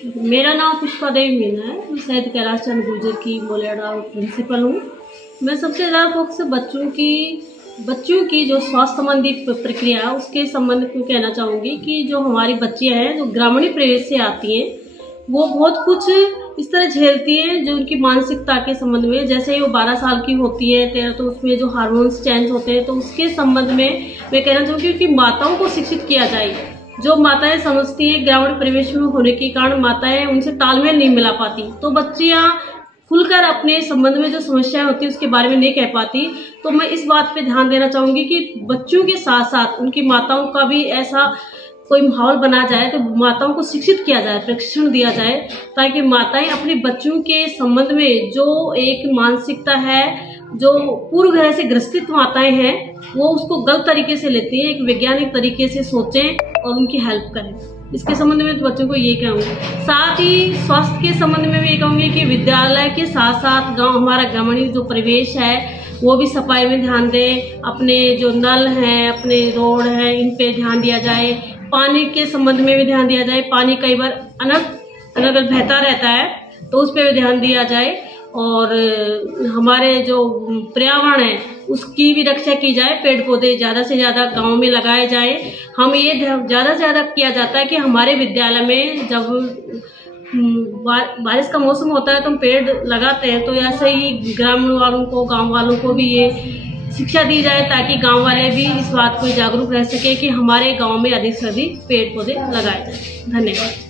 मेरा नाम पुष्पा देवी मीना है। मैं शहीद कैलाश चंद्र गुर्जर की मोलेडा प्रिंसिपल हूँ। मैं सबसे ज़्यादा फोकस बच्चों की जो स्वास्थ्य संबंधी प्रक्रिया है उसके संबंध में कहना चाहूँगी कि जो हमारी बच्चियाँ हैं जो ग्रामीण परिवेश से आती हैं वो बहुत कुछ इस तरह झेलती हैं जो उनकी मानसिकता के संबंध में, जैसे ही वो 12 साल की होती है 13 तो उसमें जो हार्मोन्स चेंज होते हैं तो उसके संबंध में मैं कहना चाहूँगी कि माताओं को शिक्षित किया जाए। जो माताएं समझती है ग्रामीण परिवेश में होने के कारण माताएं उनसे तालमेल नहीं मिला पाती, तो बच्चियां खुलकर अपने संबंध में जो समस्याएं होती है उसके बारे में नहीं कह पाती। तो मैं इस बात पे ध्यान देना चाहूंगी कि बच्चों के साथ साथ उनकी माताओं का भी ऐसा कोई माहौल बना जाए, तो माताओं को शिक्षित किया जाए, प्रशिक्षण दिया जाए, ताकि माताएं अपने बच्चों के संबंध में जो एक मानसिकता है, जो पूर्व ग्रह से ग्रसित माताएं हैं, वो उसको गलत तरीके से लेती हैं, एक वैज्ञानिक तरीके से सोचें और उनकी हेल्प करें। इसके संबंध में तो बच्चों को ये कहूँगी। साथ ही स्वास्थ्य के संबंध में भी ये कहूँगी कि विद्यालय के साथ साथ गांव, हमारा ग्रामीण जो परिवेश है वो भी सफाई में ध्यान दें। अपने जो नल हैं, अपने रोड हैं, इन पे ध्यान दिया जाए। पानी के संबंध में भी ध्यान दिया जाए। पानी कई बार अनर्गल बहता रहता है तो उस पर भी ध्यान दिया जाए। और हमारे जो पर्यावरण है उसकी भी रक्षा की जाए। पेड़ पौधे ज़्यादा से ज़्यादा गांव में लगाए जाए। हम ये ज़्यादा से ज़्यादा किया जाता है कि हमारे विद्यालय में जब बारिश का मौसम होता है तो हम पेड़ लगाते हैं, तो ऐसे ही ग्रामीण वालों को, गांव वालों को भी ये शिक्षा दी जाए ताकि गांव वाले भी इस बात को जागरूक रह सके कि हमारे गांव में अधिक से अधिक पेड़ पौधे लगाए जाए। धन्यवाद।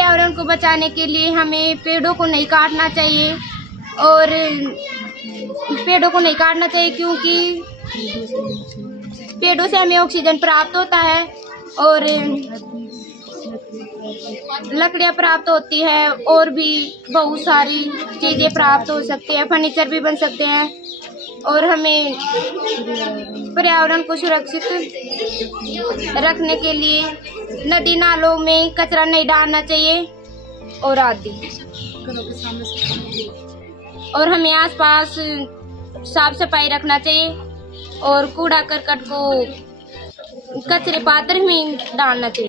पर्यावरण को बचाने के लिए हमें पेड़ों को नहीं काटना चाहिए और पेड़ों को नहीं काटना चाहिए, क्योंकि पेड़ों से हमें ऑक्सीजन प्राप्त होता है और लकड़ियाँ प्राप्त होती है और भी बहुत सारी चीज़ें प्राप्त हो सकती हैं, फर्नीचर भी बन सकते हैं। और हमें पर्यावरण को सुरक्षित रखने के लिए नदी नालों में कचरा नहीं डालना चाहिए और आदि। और हमें आसपास साफ सफाई रखना चाहिए और कूड़ा करकट को कचरे पात्र में डालना चाहिए।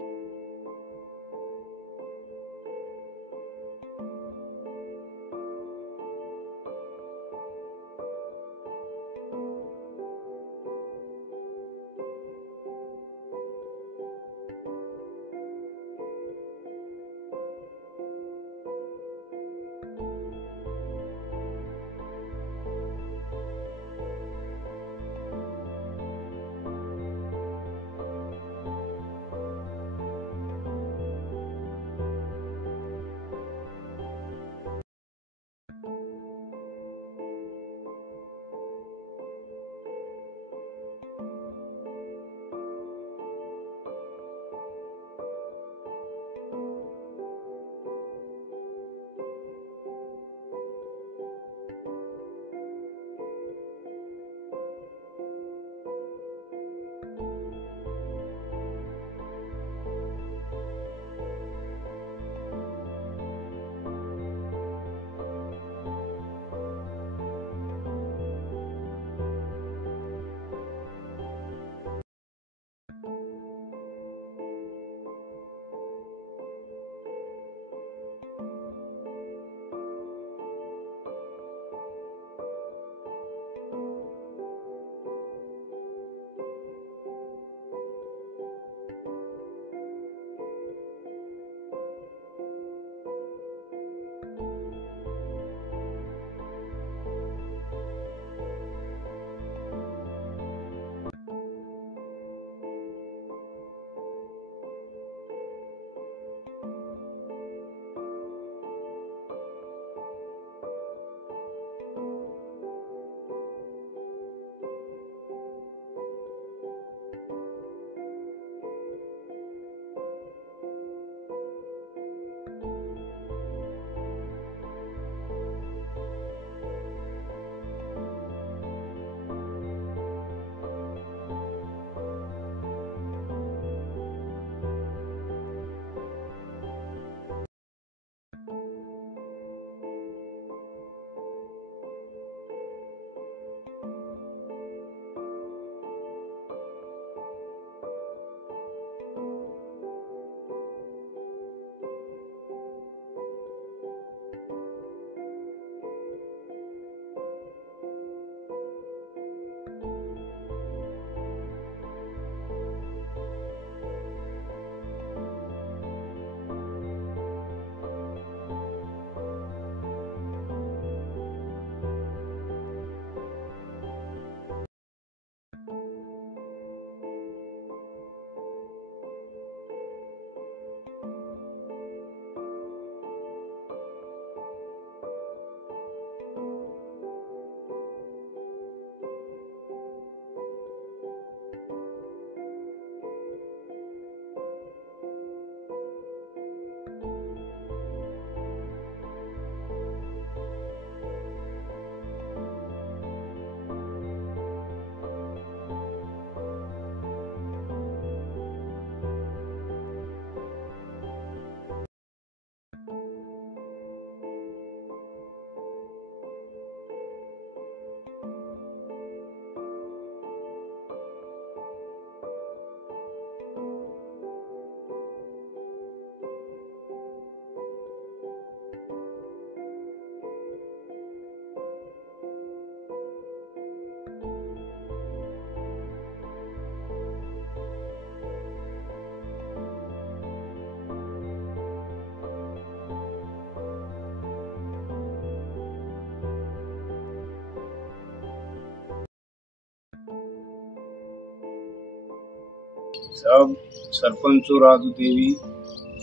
सब सरपंच राजू देवी,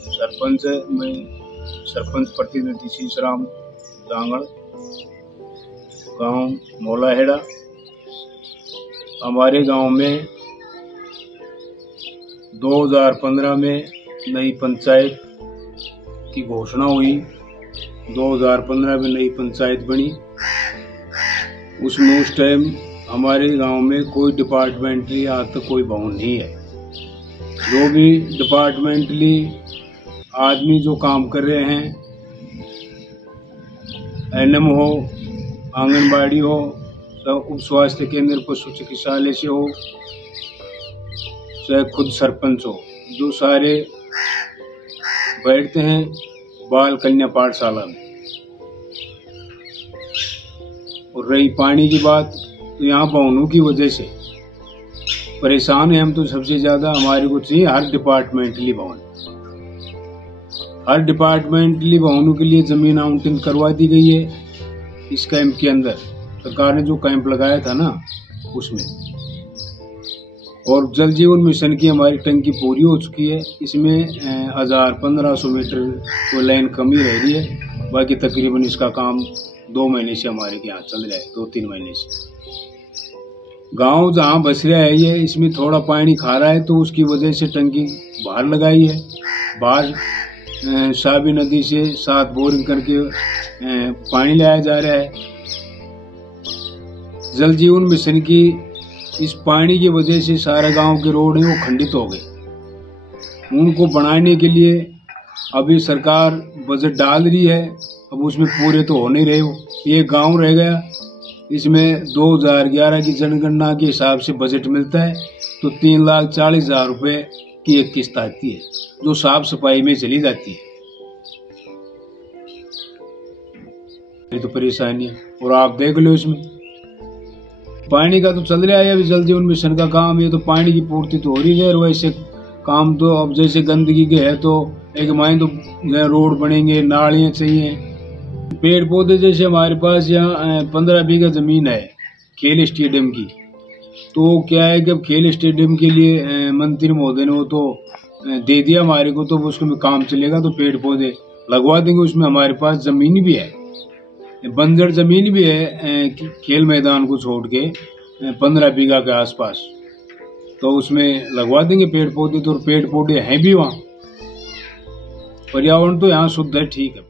सरपंच मैं सरपंच प्रतिनिधि शीशराम जांगड़। गांव मौलाहेड़ा। हमारे गांव में 2015 में नई पंचायत की घोषणा हुई। 2015 में नई पंचायत बनी। उसमें उस टाइम हमारे गांव में कोई डिपार्टमेंटली आज तक कोई भवन नहीं है। जो भी डिपार्टमेंटली आदमी जो काम कर रहे हैं, एनएम हो, आंगनबाड़ी हो, उप स्वास्थ्य केंद्र, पशु चिकित्सालय से हो, चाहे खुद सरपंच हो, जो सारे बैठते हैं बाल कन्या पाठशाला में। और रही पानी की बात, तो यहाँ भवनों की वजह से परेशान है हम। तो सबसे ज्यादा हमारे को चाहिए हर डिपार्टमेंटली भवन। हर डिपार्टमेंटली भवनों के लिए जमीन आवंटन करवा दी गई है। इस कैंप के अंदर सरकार ने जो कैंप लगाया था ना, उसमें। और जल जीवन मिशन की हमारी टंकी पूरी हो चुकी है। इसमें 1500 मीटर तो लाइन कमी रह रही है। बाकी तकरीबन इसका काम 2 महीने से हमारे यहाँ चल रहा है, 2-3 महीने से। गांव जहाँ बस रहा है ये, इसमें थोड़ा पानी खा रहा है, तो उसकी वजह से टंकी बाहर लगाई है। बाहर साबी नदी से 7 बोरिंग करके पानी लाया जा रहा है। जल जीवन मिशन की इस पानी की वजह से सारे गांव के रोड हैं वो खंडित हो गए। उनको बनाने के लिए अभी सरकार बजट डाल रही है। अब उसमें पूरे तो हो नहीं रहे हो। ये गांव रह गया, इसमें 2011 की जनगणना के हिसाब से बजट मिलता है, तो 3,40,000 रुपए की एक किस्त आती है, जो साफ सफाई में चली जाती है। ये तो परेशानी है। और आप देख लो, इसमें पानी का तो चल रहा है अभी जल जीवन मिशन का काम। ये तो पानी की पूर्ति तो हो रही है। और वैसे काम तो अब जैसे गंदगी के है, तो एक माइन तो रोड बनेंगे, नालियां चाहिए, पेड़ पौधे। जैसे हमारे पास यहाँ 15 बीघा जमीन है खेल स्टेडियम की। तो क्या है कि अब खेल स्टेडियम के लिए मंत्री महोदय ने वो तो दे दिया हमारे को, तो उसमें काम चलेगा, तो पेड़ पौधे लगवा देंगे। उसमें हमारे पास जमीन भी है, बंजर जमीन भी है खेल मैदान को छोड़ के 15 बीघा के आसपास, तो उसमें लगवा देंगे पेड़ पौधे। तो पेड़ पौधे हैं भी वहाँ। पर्यावरण तो यहाँ शुद्ध है, ठीक है।